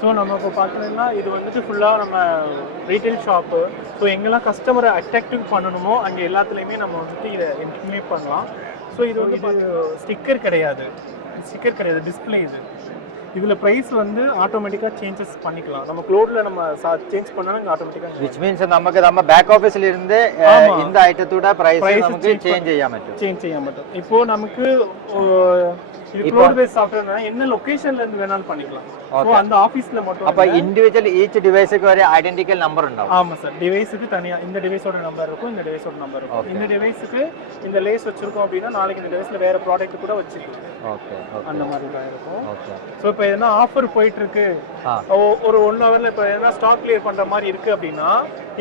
So நம்ம இப்போ பார்த்தீங்கன்னா இது வந்துட்டு ஃபுல்லாக நம்ம ரீட்டைல் ஷாப்பு ஸோ எங்கெல்லாம் கஸ்டமரை அட்ராக்டிவ் பண்ணணுமோ அங்கே எல்லாத்துலேயுமே நம்ம வந்துட்டு இதை இம்ப்ளிமெண்ட் பண்ணலாம். ஸோ இது வந்து ஸ்டிக்கர் கிடையாது. ஸ்டிக்கர் கிடையாது. டிஸ்ப்ளே இது. இதில் ப்ரைஸ் வந்து ஆட்டோமேட்டிக்காக சேஞ்சஸ் பண்ணிக்கலாம். நம்ம க்ளோடில் நம்ம சேஞ்ச் பண்ணாலும் ஆட்டோமേറ്റിക്കാக വിച്ച് மீன்ஸ் நமக்கு நம்ம பேக் ഓഫീസിൽ இருந்து இந்த ഐറ്റത്തൂടെ പ്രൈസ് ப்ரைஸ் சேஞ்ச் செய்ய പറ്റും. சேஞ்ச் செய்ய மாட்டோம் இப்போ நமக்கு இது இப்போ- பேஸ் சாஃப்ட்வேர்னா என்ன லொகேஷன்ல வேணாலும் பண்ணிக்கலாம். ஸோ அந்த ஆஃபீஸ்ல மட்டும் അപ്പൊ ഇൻഡിവിജ്വൽ ഈച്ച് ഡിവൈസിക്ക് ഒരു ഐഡന്റിക്കൽ നമ്പർ ഉണ്ടാവും. ஆமா சார் டிவைஸுக்கு தனியா இந்த டிவைஸோட நம்பர் இருக்கும் இந்த டிவைஸோட நம்பர் இருக்கும். இந்த டிவைஸுக்கு இந்த லேஸ் வச்சிருக்கோம் அப்படின்னா நாளைக்கு இந்த டிவைஸ்ல வேற ப்ராடக்ட் கூட வச்சிருக்கோம் அந்த மாதிரி இருக்கும். ஸோ இப்போ எதனா ஆஃபர் போயிட்டு இருக்கு ஒரு ஒன் ஹவர்ல இப்போ எதனா ஸ்டாக் கிளியர் பண்ற மாதிரி இருக்கு அப்படின்னா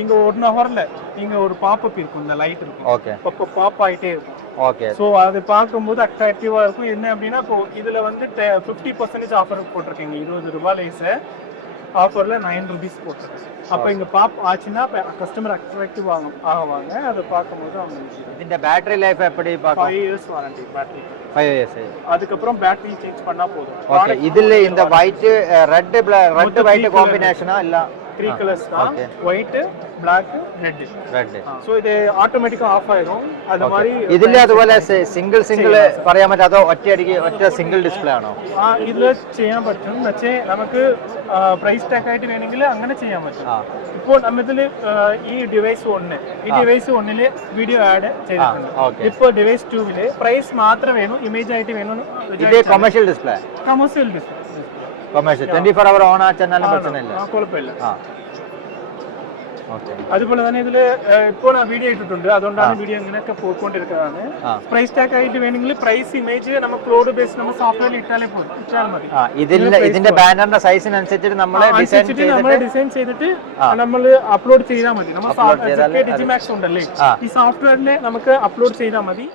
இங்க ஒன் ஹவர்ல இங்க ஒரு பாப்அப் இருக்கும் இந்த லைட் இருக்கும். ஓகே அப்போ பாப் ஆயிட்டே இருக்கும். ஓகே ஸோ அது பார்க்கும்போது அட்ராக்டிவா இருக்கும். என்ன அப்படின்னா இப்போ இதுல வந்து ஃபிஃப்டி பர்சன்டேஜ் ஆஃபர் போட்டிருக்கீங்க இருபது ரூபாய் லேஸை ஆஃபரில் நைன் ருபீஸ் போட்டேன் அப்போ இங்கே பாப் ஆச்சுன்னா கஸ்டமர் அட்ராக்டிவ் ஆகும் ஆகுவாங்க அதை பார்க்கும்போது அவங்க இந்த பேட்டரி லைஃப் எப்படி five years warranty battery five years அதுக்கப்புறம் பேட்டரி சேஞ்ச் பண்ணால் போதும். ஓகே இதில் இந்த ஒயிட்டு ரெட்டு ரெட்டு ஒயிட்டு காம்பினேஷனா இல்லை த்ரீ கலர்ஸ் தான் okay. White black red red so இது ஆட்டோமேட்டிக்கா ஆஃப் ஆயிரும் அது மாதிரி ഇതിൽ അതുപോലെ സിംഗിൾ സിംഗിൾ പറയാൻ പറ്റും അതോ ഒറ്റയടിക്ക് ഒറ്റ സിംഗിൾ ഡിസ്പ്ലേ ആണോ ആ, ഇതില് ചെയ്യാൻ പറ്റും പക്ഷേ നമുക്ക് പ്രൈസ് ടാഗ് ആയിട്ട് വേണമെങ്കിൽ അങ്ങനെ ചെയ്യാൻ പറ്റും ആ ഇപ്പോൾ നമ്മതിൽ ഈ ഡിവൈസ് ഒന്ന് ഈ ഡിവൈസ് ഒന്നില് വീഡിയോ ആഡ് ചെയ്തിട്ടുണ്ട് ഓക്കെ ഇപ്പോൾ ഡിവൈസ് ടൂവില് പ്രൈസ് മാത്രം വേണം ഇമേജ് ആയിട്ട് വേണം ഇത് commercial display commercial twenty four hour on ആച്ചാലും പ്രശ്നമില്ല ആ കുഴപ്പമില്ല. ആ. അതുപോലെ തന്നെ ഇതിൽ ഇപ്പോൾ വീഡിയോ ഇട്ടിട്ടുണ്ട്. അതുകൊണ്ടാണ് വീഡിയോ ഇങ്ങനെയൊക്കെ പോയിക്കൊണ്ടിരിക്കുന്നതാണ് പ്രൈസ് ടാഗ് ആയിട്ട് വേണമെങ്കിൽ പ്രൈസ് ഇമേജ് നമ്മൾ ക്ലോഡ് ബേസ് നമ്മൾ സോഫ്റ്റ്വെയർ ഇട്ടാലേ പോകും ഇട്ടാൽ മതി. ആ ഇതിന്റെ ഇതിന്റെ ബാനറിന്റെ സൈസിനനുസരിച്ചിട്ട് നമ്മൾ നമ്മൾ ഡിസൈൻ ചെയ്തിട്ട് നമ്മൾ അപ്ലോഡ് ചെയ്താൽ മതി. നമ്മൾ ഡിജിമാക്സ് ഉണ്ടല്ലേ? ആ. ഈ സോഫ്റ്റ്വെയറിൽ നമുക്ക് അപ്ലോഡ് ചെയ്താൽ മതി.